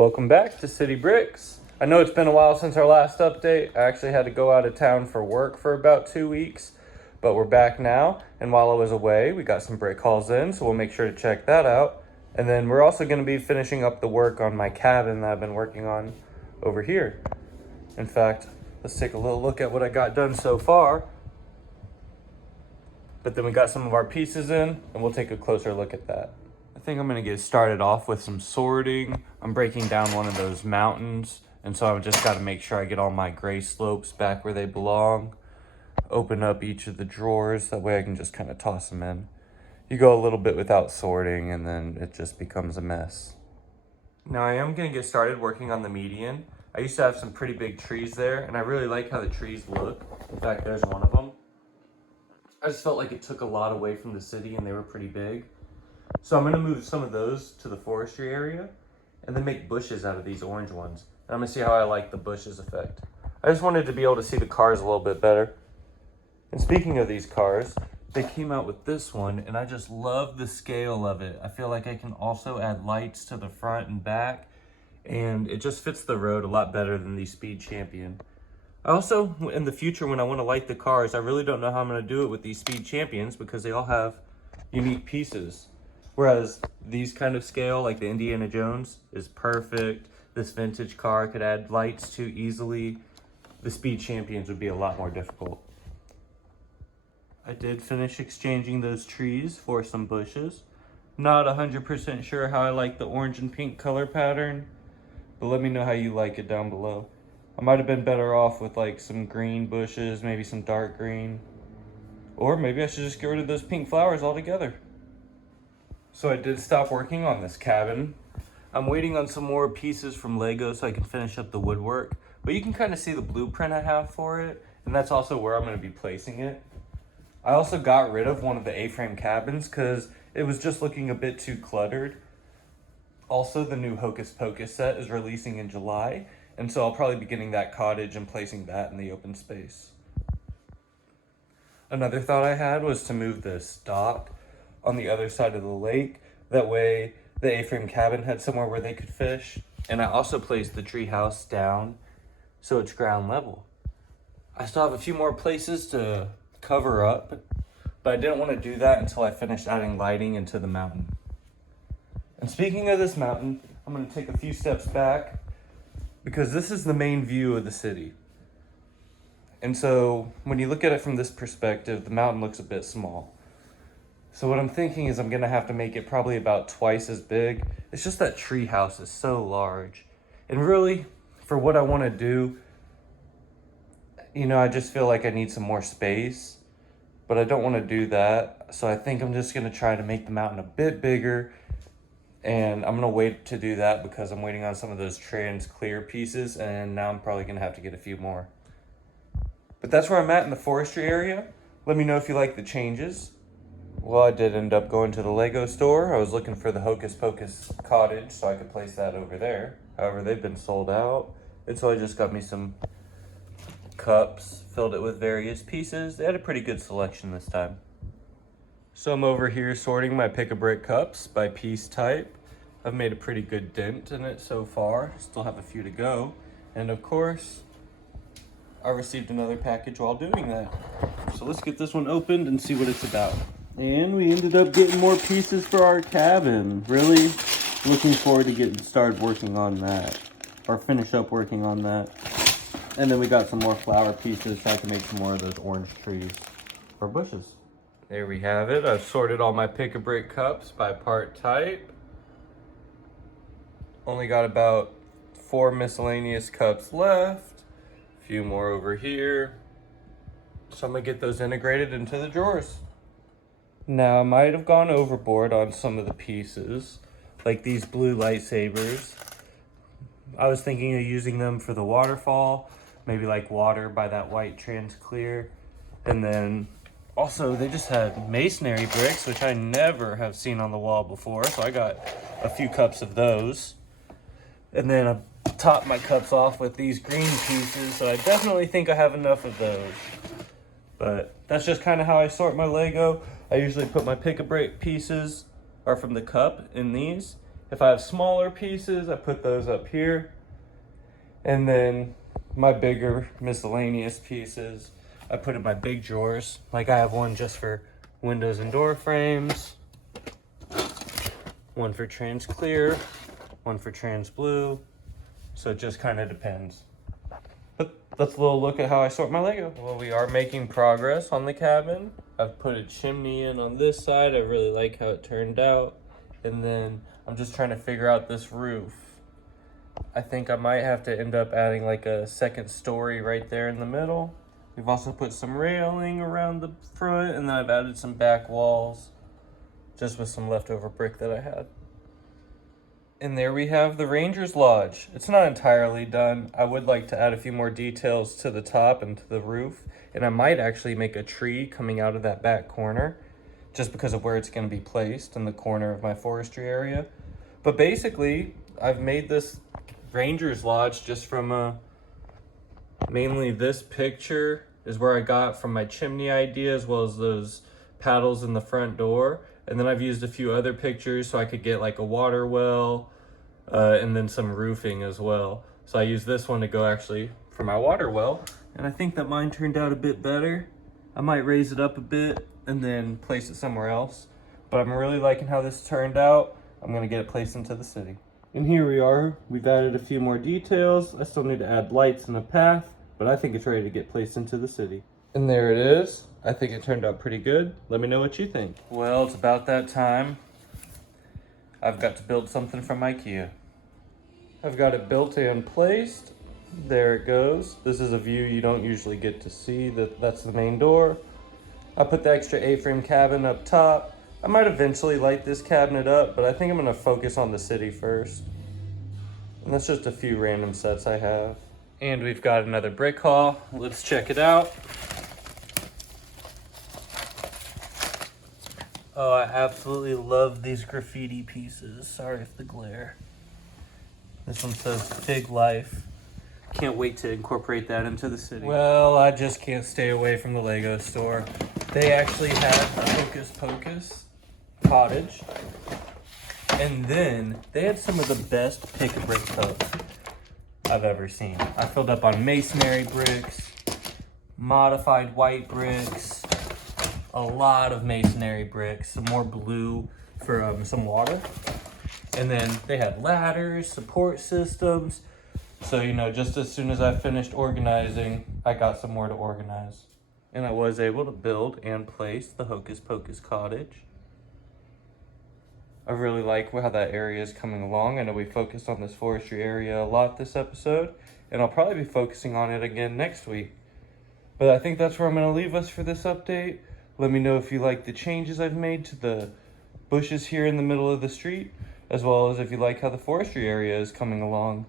Welcome back to City Bricks. I know it's been a while since our last update. I actually had to go out of town for work for about 2 weeks, but we're back now. And while I was away, we got some brick hauls in, so we'll make sure to check that out. And then we're also going to be finishing up the work on my cabin that I've been working on over here. In fact, let's take a little look at what I got done so far. But then we got some of our pieces in, and we'll take a closer look at that. I think I'm gonna get started off with some sorting. I'm breaking down one of those mountains, and so I've just gotta make sure I get all my gray slopes back where they belong. Open up each of the drawers, that way I can just kind of toss them in. You go a little bit without sorting, and then it just becomes a mess. Now I am gonna get started working on the median. I used to have some pretty big trees there, and I really like how the trees look. In fact, there's one of them. I just felt like it took a lot away from the city, and they were pretty big. So I'm gonna move some of those to the forestry area and then make bushes out of these orange ones. And I'm gonna see how I like the bushes effect. I just wanted to be able to see the cars a little bit better. And speaking of these cars, they came out with this one and I just love the scale of it. I feel like I can also add lights to the front and back, and it just fits the road a lot better than the Speed Champion. I also, in the future, when I wanna light the cars, I really don't know how I'm gonna do it with these Speed Champions because they all have unique pieces. Whereas these kind of scale, like the Indiana Jones, is perfect. This vintage car could add lights to easily. The Speed Champions would be a lot more difficult. I did finish exchanging those trees for some bushes. Not 100% sure how I like the orange and pink color pattern, but let me know how you like it down below. I might have been better off with like some green bushes, maybe some dark green. Or maybe I should just get rid of those pink flowers altogether. So I did stop working on this cabin. I'm waiting on some more pieces from Lego so I can finish up the woodwork, but you can kind of see the blueprint I have for it, and that's also where I'm going to be placing it. I also got rid of one of the A-frame cabins because it was just looking a bit too cluttered. Also, the new Hocus Pocus set is releasing in July, and so I'll probably be getting that cottage and placing that in the open space. Another thought I had was to move this dock on the other side of the lake. That way the A-frame cabin had somewhere where they could fish. And I also placed the tree house down so it's ground level. I still have a few more places to cover up, but I didn't want to do that until I finished adding lighting into the mountain. And speaking of this mountain, I'm going to take a few steps back because this is the main view of the city. And so when you look at it from this perspective, the mountain looks a bit small. So what I'm thinking is I'm gonna have to make it probably about twice as big. It's just that tree house is so large. And really, for what I wanna do, I just feel like I need some more space, but I don't wanna do that. So I think I'm just gonna try to make the mountain a bit bigger, and I'm gonna wait to do that because I'm waiting on some of those trans clear pieces, and now I'm probably gonna have to get a few more. But that's where I'm at in the forestry area. Let me know if you like the changes. Well, I did end up going to the Lego store. I was looking for the Hocus Pocus cottage so I could place that over there. However, they've been sold out. And so I just got me some cups, filled it with various pieces. They had a pretty good selection this time. So I'm over here sorting my pick-a-brick cups by piece type. I've made a pretty good dent in it so far. Still have a few to go. And of course, I received another package while doing that. So let's get this one opened and see what it's about. And we ended up getting more pieces for our cabin. Really looking forward to getting started working on that. Or finish up working on that. And then we got some more flower pieces so I can make some more of those orange trees or bushes. There we have it. I've sorted all my pick-a-brick cups by part type. Only got about 4 miscellaneous cups left. A few more over here. So I'm gonna get those integrated into the drawers. Now, I might have gone overboard on some of the pieces, like these blue lightsabers. I was thinking of using them for the waterfall, maybe like water by that white trans clear. And then also they just had masonry bricks, which I never have seen on the wall before. So I got a few cups of those. And then I topped my cups off with these green pieces. So I definitely think I have enough of those. But that's just kind of how I sort my Lego. I usually put my pick-a-brick pieces are from the cup in these, If I have smaller pieces, I put those up here. And then my bigger miscellaneous pieces, I put in my big drawers. Like I have one just for windows and door frames, one for trans clear, one for trans blue. So it just kind of depends. But that's a little look at how I sort my Lego. Well, we are making progress on the cabin. I've put a chimney in on this side. I really like how it turned out. And then I'm just trying to figure out this roof. I think I might have to end up adding like a second story right there in the middle. We've also put some railing around the front, and then I've added some back walls just with some leftover brick that I had. And there we have the Ranger's Lodge. It's not entirely done. I would like to add a few more details to the top and to the roof, and I might actually make a tree coming out of that back corner just because of where it's going to be placed in the corner of my forestry area. But basically, I've made this Ranger's Lodge just from mainly this picture is where I got from my chimney idea, as well as those paddles in the front door. And then I've used a few other pictures so I could get like a water well and then some roofing as well. So I used this one to go actually for my water well. And I think that mine turned out a bit better. I might raise it up a bit and then place it somewhere else. But I'm really liking how this turned out. I'm gonna get it placed into the city. And here we are. We've added a few more details. I still need to add lights and a path, but I think it's ready to get placed into the city. And there it is. I think it turned out pretty good. Let me know what you think. Well, it's about that time. I've got to build something from IKEA. I've got it built and placed. There it goes. This is a view you don't usually get to see. That's the main door. I put the extra A-frame cabin up top. I might eventually light this cabinet up, but I think I'm gonna focus on the city first. And that's just a few random sets I have. And we've got another brick haul. Let's check it out. Oh, I absolutely love these graffiti pieces. Sorry if the glare. This one says Fig Life. Can't wait to incorporate that into the city. Well, I just can't stay away from the Lego store. They actually have the Hocus Pocus cottage. And then they had some of the best pick a brick tubs I've ever seen. I filled up on masonry bricks, modified white bricks, a lot of masonry bricks, some more blue for some water. And then they had ladders, support systems. So, you know, just as soon as I finished organizing, I got some more to organize. And I was able to build and place the Hocus Pocus cottage. I really like how that area is coming along. I know we focused on this forestry area a lot this episode, and I'll probably be focusing on it again next week. But I think that's where I'm going to leave us for this update. Let me know if you like the changes I've made to the bushes here in the middle of the street, as well as if you like how the forestry area is coming along.